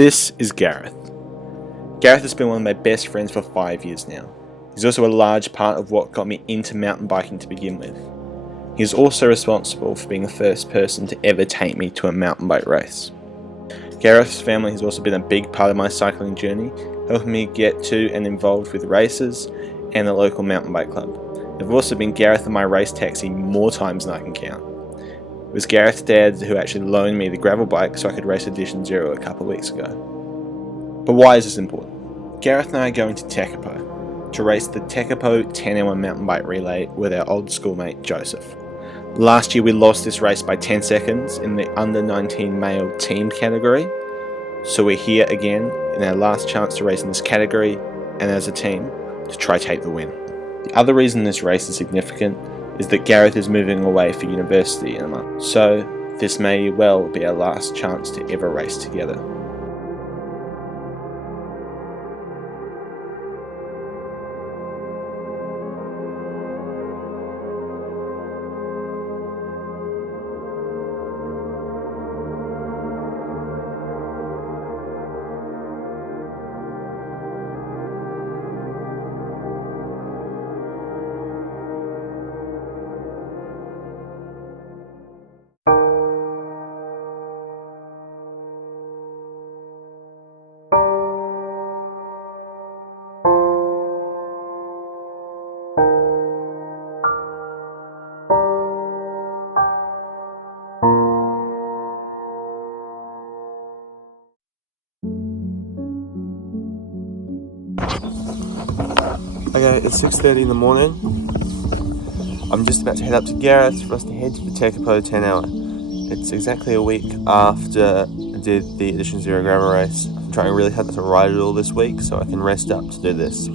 This is Gareth. Gareth has been one of my best friends for 5 years now. He's also a large part of what got me into mountain biking to begin with. He is also responsible for being the first person to ever take me to a mountain bike race. Gareth's family has also been a big part of my cycling journey, helping me get to and involved with races and the local mountain bike club. They've also been Gareth and my race taxi more times than I can count. It was Gareth's dad who actually loaned me the gravel bike so I could race Edition Zero a couple of weeks ago. But why is this important? Gareth and I are going to Tekapo to race the Tekapo 10-hour mountain bike relay with our old schoolmate Joseph. Last year we lost this race by 10 seconds in the under 19 male team category, so we're here again in our last chance to race in this category and as a team to try take the win. The other reason this race is significant is that Gareth is moving away for university in a month, so this may well be our last chance to ever race together. Okay, it's 6:30 in the morning. I'm just about to head up to Gareth for us to head to the Tekapo 10 hour. It's exactly a week after I did the Edition Zero gravel race. I'm trying really hard to ride it all this week so I can rest up to do this.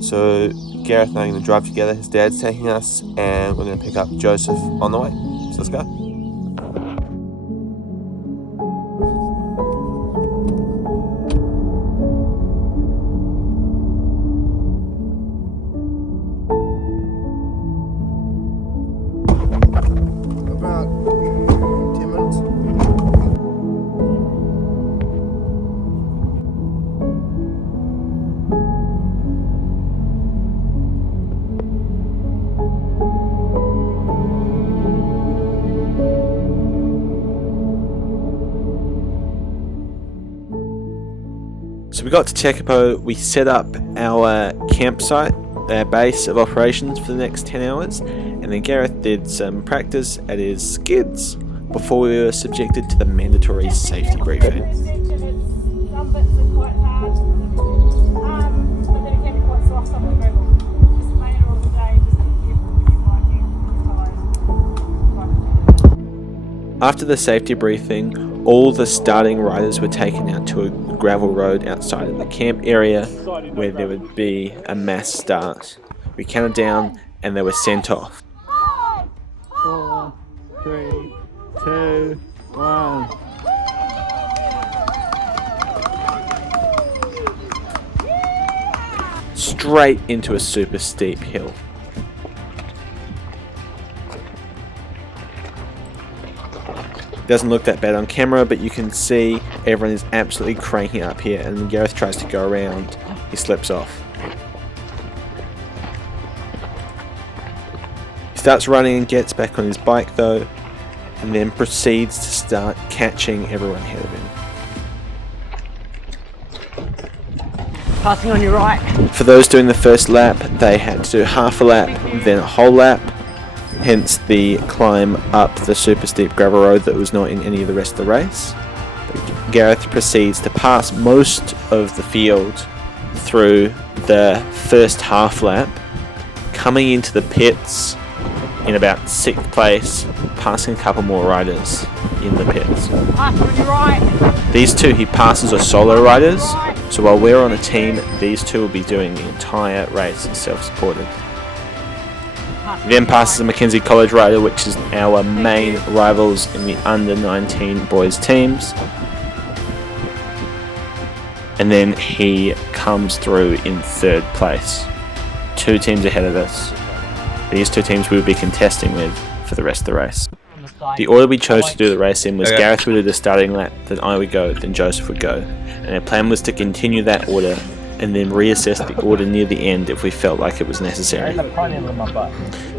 So Gareth and I are going to drive together, his dad's taking us, and we're going to pick up Joseph on the way. So let's go. So we got to Tekapo, we set up our campsite, our base of operations for the next 10 hours, and then Gareth did some practice at his skids before we were subjected to the mandatory safety briefing. Some bits are quite hard, but then it can be quite soft on the gravel. Just playing it all the day, just be careful when you're biking. After the safety briefing, all the starting riders were taken out to a gravel road outside of the camp area where there would be a mass start. We counted down and they were sent off. 4, 3, 2, 1. Straight into a super steep hill. Doesn't look that bad on camera, but you can see everyone is absolutely cranking up here, and when Gareth tries to go around, he slips off. He starts running and gets back on his bike though, and then proceeds to start catching everyone ahead of him. Passing on your right. For those doing the first lap, they had to do half a lap, then a whole lap. Hence the climb up the super steep gravel road that was not in any of the rest of the race. But Gareth proceeds to pass most of the field through the first half lap, coming into the pits in about 6th place, passing a couple more riders in the pits. Pass on your right. These two he passes are solo riders, so while we're on a team, these two will be doing the entire race self-supported. He then passes the Mackenzie College rider, which is our main rivals in the under 19 boys teams. And then he comes through in 3rd place. 2 teams ahead of us. These 2 teams we will be contesting with for the rest of the race. The order we chose to do the race in was Gareth would do the starting lap, then I would go, then Joseph would go. And our plan was to continue that order and then reassess the order near the end if we felt like it was necessary.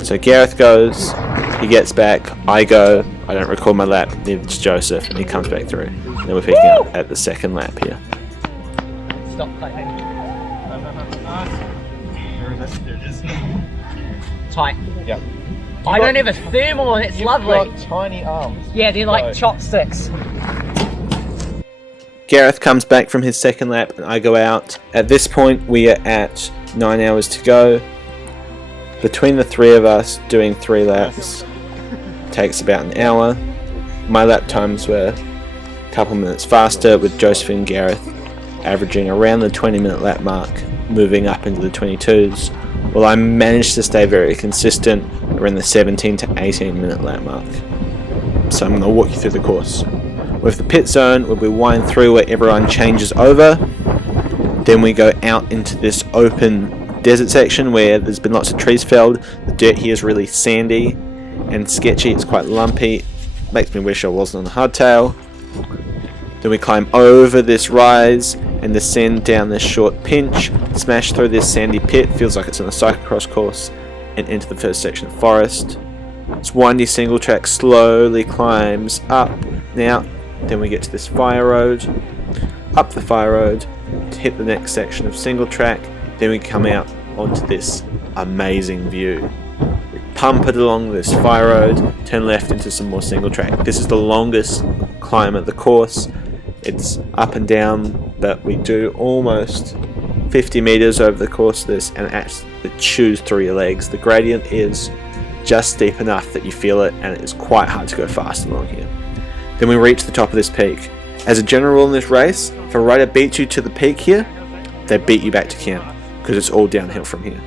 So Gareth goes, he gets back, I go, I don't record my lap, neither does Joseph, and he comes back through. Then we're picking up at the second lap here. Stop playing. Tight. Yep. I don't have a thermal and it's lovely. Got tiny arms. Yeah, they're like chopsticks. Gareth comes back from his second lap and I go out. At this point we are at 9 hours to go. Between the three of us doing 3 laps takes about an hour. My lap times were a couple minutes faster, with Joseph and Gareth averaging around the 20-minute lap mark, moving up into the 22s, while I managed to stay very consistent around the 17 to 18-minute lap mark. So I'm going to walk you through the course. With the pit zone, where we wind through where everyone changes over, then we go out into this open desert section where there's been lots of trees felled. The dirt here is really sandy and sketchy, it's quite lumpy, makes me wish I wasn't on a hardtail. Then we climb over this rise and descend down this short pinch, smash through this sandy pit, feels like it's on a cyclocross course, and into the first section of forest. This windy single track slowly climbs up and out. Then we get to this fire road, up the fire road, to hit the next section of single track. Then we come out onto this amazing view. We pump it along this fire road, turn left into some more single track. This is the longest climb of the course. It's up and down, but we do almost 50 meters over the course of this, and it chews through your legs. The gradient is just steep enough that you feel it, and it is quite hard to go fast along here. Then we reach the top of this peak. As a general rule in this race, if a rider beats you to the peak here, they beat you back to camp, because it's all downhill from here.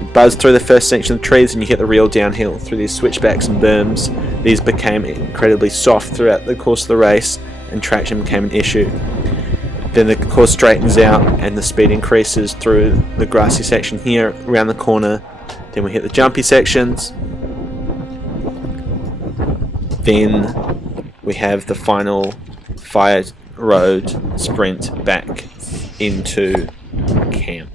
You buzz through the first section of trees and you hit the real downhill through these switchbacks and berms. These became incredibly soft throughout the course of the race, and traction became an issue. Then the course straightens out and the speed increases through the grassy section here, around the corner. Then we hit the jumpy sections. Then we have the final fire road sprint back into camp.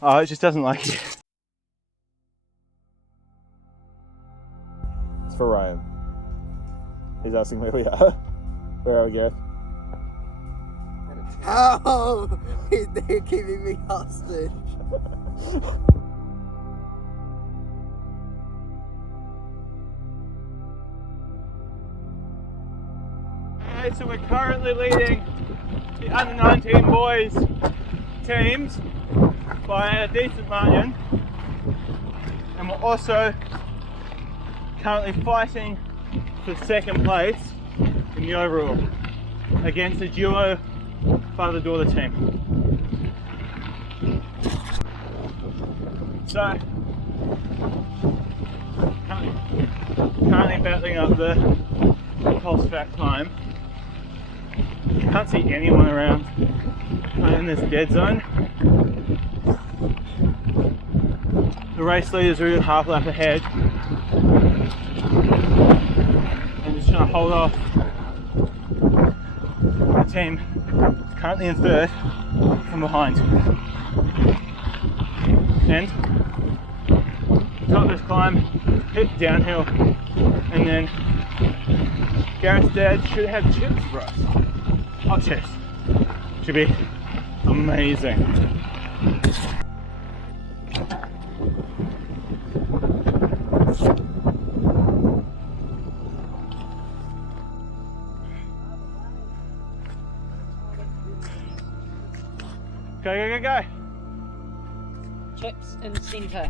Oh, it just doesn't like it. It's for Ryan. He's asking where we are. Where are we, Gareth? Oh, they're keeping me hostage. Okay, so we're currently leading the under 19 boys teams by a decent margin, and we're also currently fighting for second place in the overall against the duo father-daughter team. So currently battling up the pulse fat climb. Can't see anyone around in this dead zone. The race leaders are half lap ahead. I'm just trying to hold off the team currently in third from behind. And top of this climb, hit downhill, and then Gareth's dad should have chips for us. Hot chips. Should be amazing. Go, go, go, go. Chips in the centre.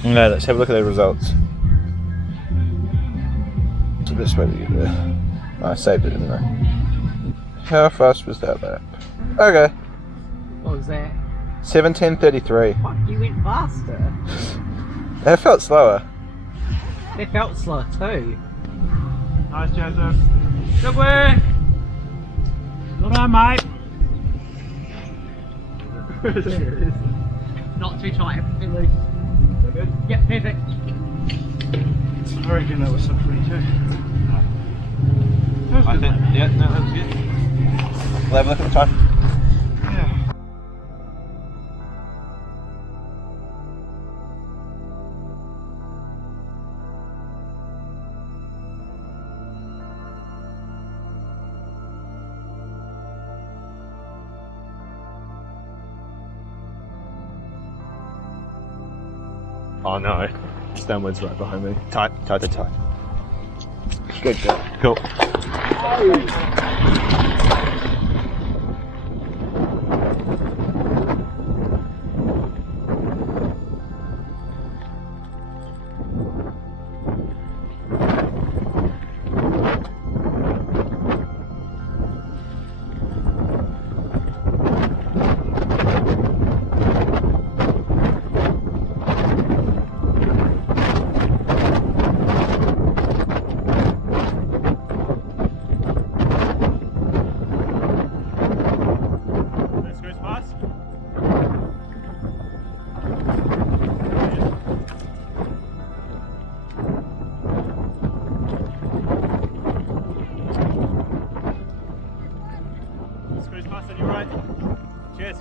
Okay, let's have a look at the results. So this way to get there. I saved it, didn't I? How fast was that lap? Okay. What was that? 17:33. Fuck, you went faster. That felt slower. It felt slow too. Nice, Joseph. Good work. Well done, mate. Not too tight, everything loose. Good? Yep, perfect. I reckon that was sub 22. I think, yeah, no, that was good. We'll have a look at the time. Yeah. Oh no, Stanwood's right behind me. Tight. Good. Cool. Screws past on your right. Cheers.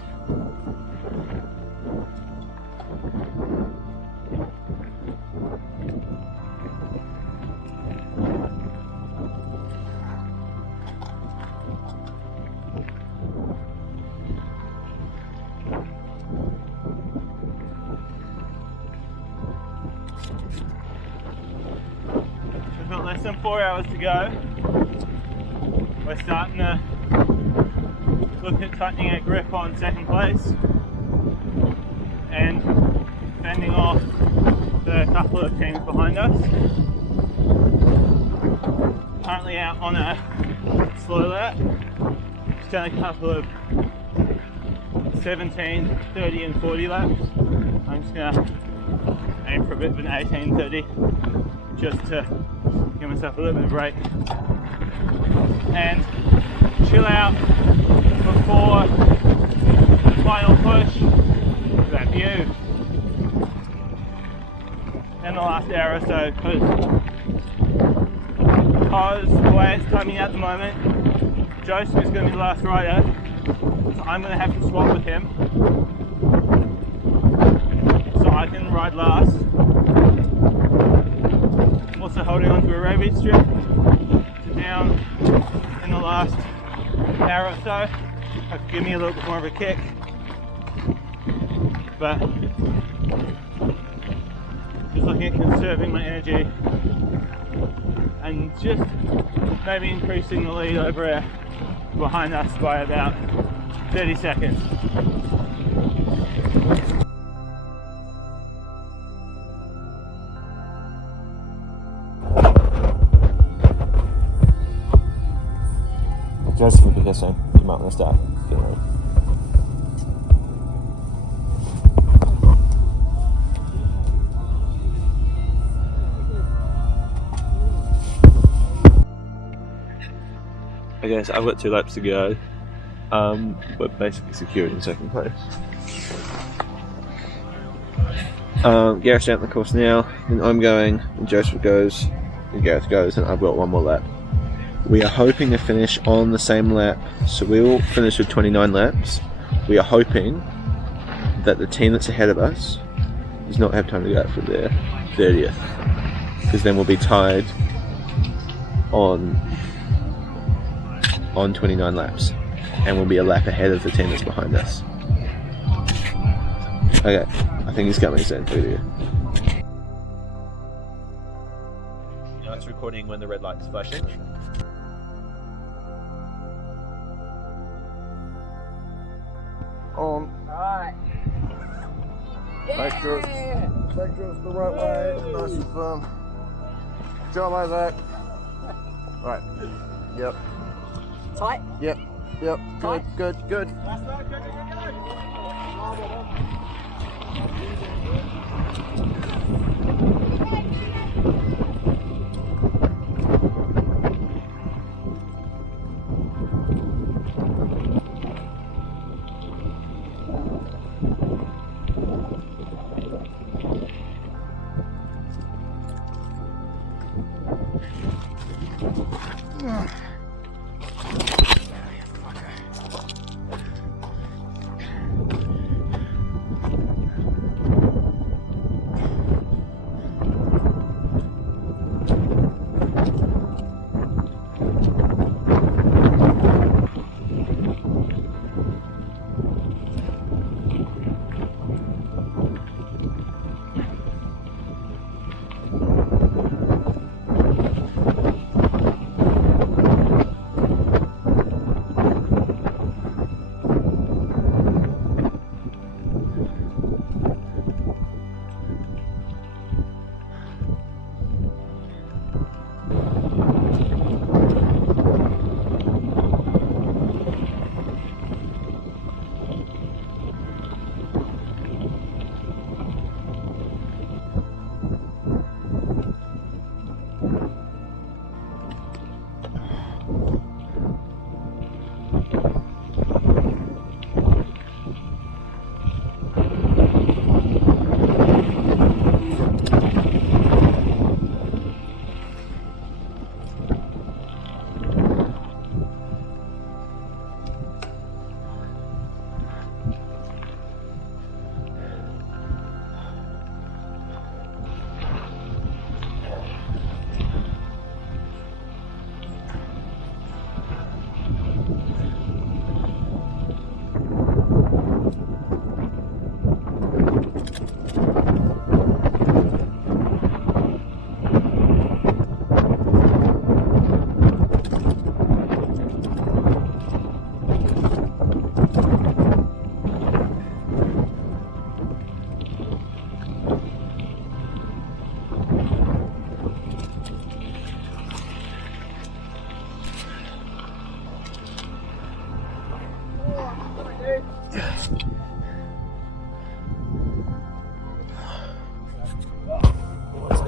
We've got less than 4 hours to go. We're starting to look at tightening our grip on second place and fending off the couple of teams behind us. Currently out on a slow lap, just done a couple of 17, 30 and 40 laps. I'm just going to aim for a bit of an 18, 30 just to give myself a little bit of a break and chill out before the final push to that view in the last hour or so, because the way it's timing at the moment, Joseph is going to be the last rider, so I'm going to have to swap with him so I can ride last. Also holding onto a rabies strip to down in the last hour or so. Have to give me a little bit more of a kick, but just looking at conserving my energy and just maybe increasing the lead over behind us by about 30 seconds. Joseph will be here soon. You might want to start getting ready. Okay, so I've got 2 laps to go. We're basically secured in second place. Gareth's out on the course now, and I'm going, and Joseph goes, and Gareth goes, and I've got 1 more lap. We are hoping to finish on the same lap, so we will finish with 29 laps. We are hoping that the team that's ahead of us does not have time to go out for their 30th, because then we'll be tied on 29 laps, and we'll be a lap ahead of the team that's behind us. Okay, I think he's coming soon. Look at you. Now it's recording when the red light is flashing. On. Alright. Make sure it's the right way. Nice and firm. Good job, Isaac. Right. Yep. Tight? Yep. Good. Tight. Good. Last lap, go.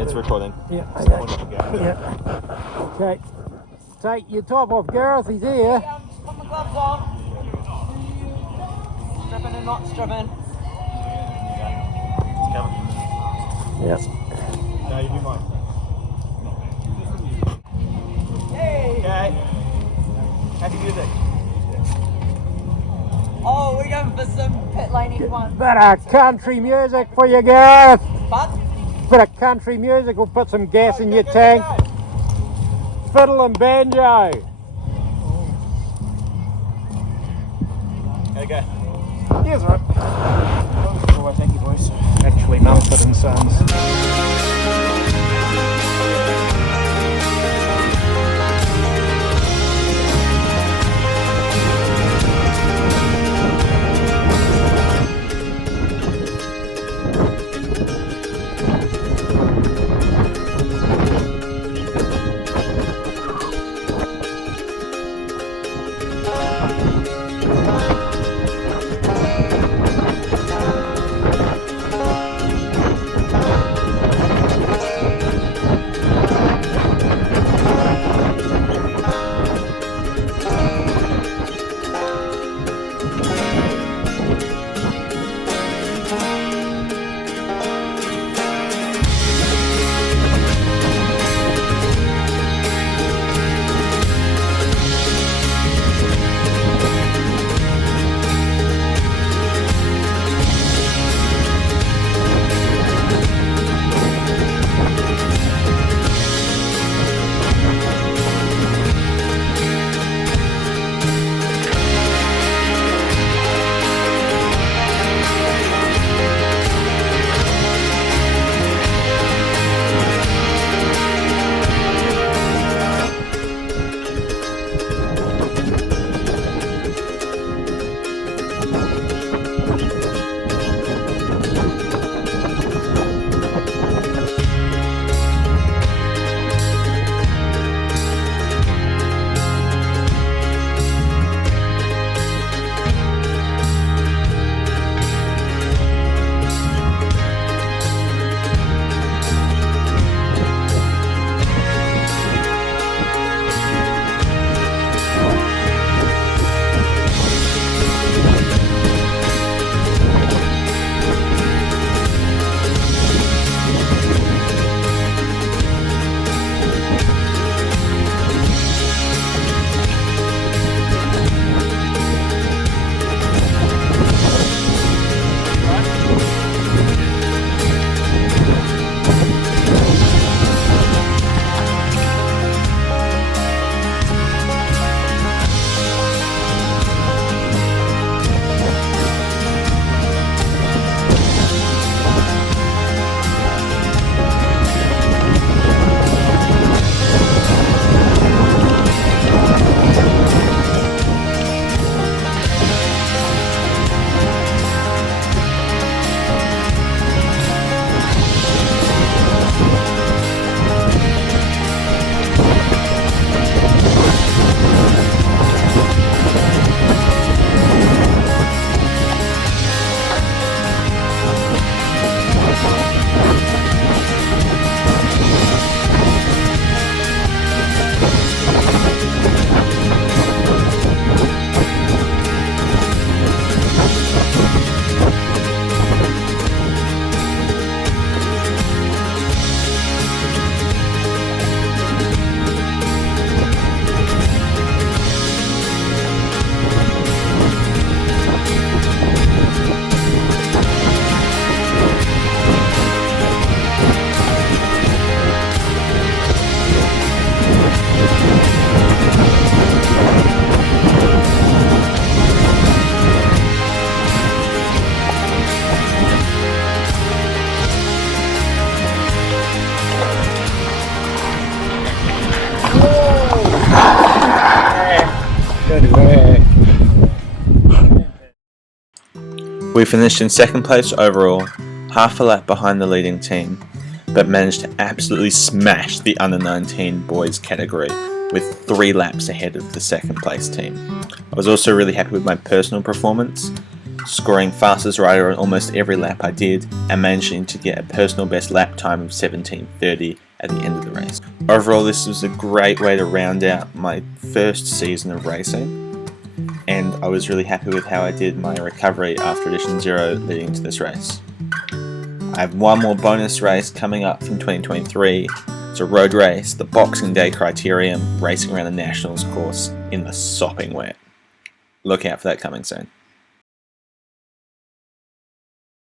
It's recording. Yeah, okay. Okay. Take your top off, Gareth, he's here. Just put my gloves on. Stripping and not stripping. Yeah. No, you do mine. Hey! Okay. Happy music. Oh, we're going for some pit lane F1. Bit of country music for you, Gareth. But Bit of country music will put some gas in your tank. Fiddle and banjo. Okay. Here's right. Oh, thank you, boys. Actually, Mumford and Sons. Relay. We finished in second place overall, half a lap behind the leading team, but managed to absolutely smash the under 19 boys category with 3 laps ahead of the second place team. I was also really happy with my personal performance, scoring fastest rider on almost every lap I did and managing to get a personal best lap time of 17:30 at the end of the race. Overall, this was a great way to round out my first season of racing, and I was really happy with how I did my recovery after Edition 0 leading into this race. I have one more bonus race coming up from 2023. It's a road race, the Boxing Day Criterium, racing around the Nationals course in the sopping wet. Look out for that coming soon.